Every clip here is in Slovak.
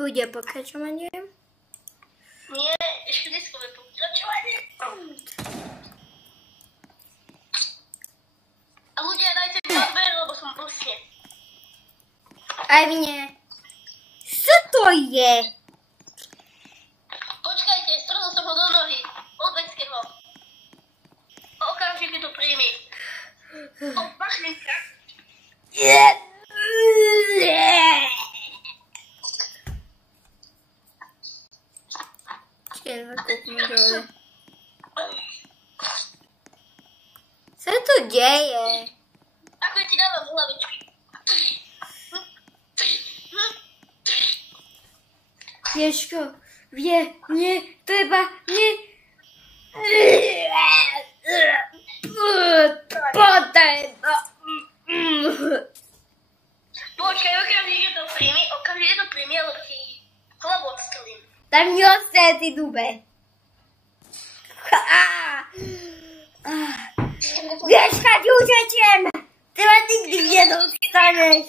Ľudia, pokračovanie? Nie, ešte diskové pokračovanie. A ľudia, dajte mi odber, lebo som blsne. Aj mne. Čo to je? Počkajte, strhol som ho do nohy. Odveďte ho. Okamžite to príjmi. Opachnem sa. Co to deje? Ako ti dávam hlavičky. Ježko, nie, treba, nie. Potreba. Počkaj, okamžite to príjmi, lebo ti hlavu odstrelím. Daj mi odstrel, ty dube. Vieš, keď utečiem, ty ma nikdy nedostaneš.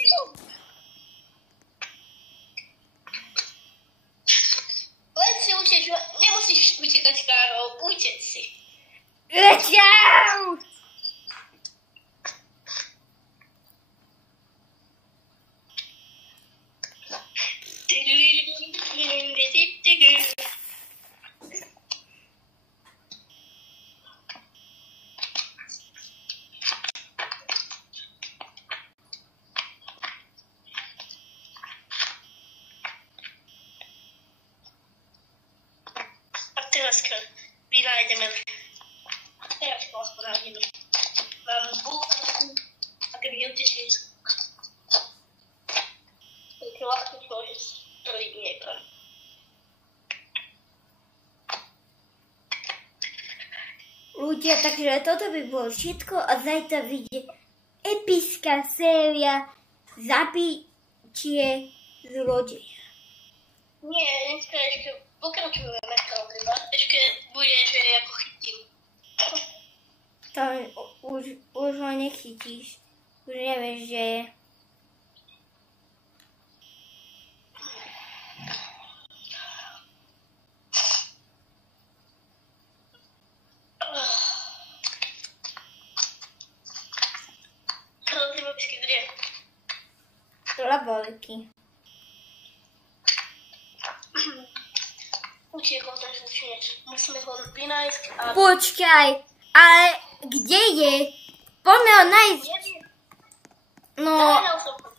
Len si uteč, nemusíš utekať, Karol, uteč si. Utečem! Teraz vynájdeme. Teraz to hospodárime. Mám búchačku a keď neutečíš, to ľahko môže streliť niekam. Ľudia, takže toto by bolo všetko a zajtra vyjde epická séria Zabitie zlodeja. Nie, dneska ešte pokračujeme treba. Ešte bude, že ako chytím. To už ho nechytíš. Už nevieš, že je. Ale ty babisky, kde? Laborky. Utiekol ten zločinec. Musíme ho vynájsť a... Počkaj, ale kde je? Poďme ho nájsť. Neviem. No, Nahľadal som ho.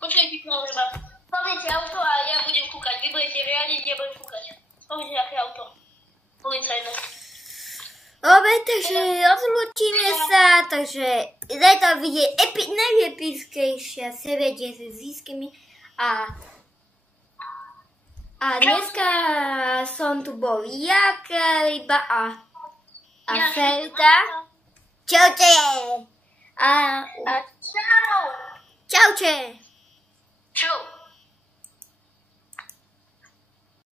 Počkaj, vypnúva. Spomnite auto a ja budem kúkať. Vy budete riadiť, ja budem kúkať. Spomnite, aké auto. Policajné. dobre, takže odlučíme sa, takže zajtra vyjde najepickejšia séria, kde sa získame a dneska som tu bol ja, Ryba a Ferda. Čaute! A čau! čaute! Čau!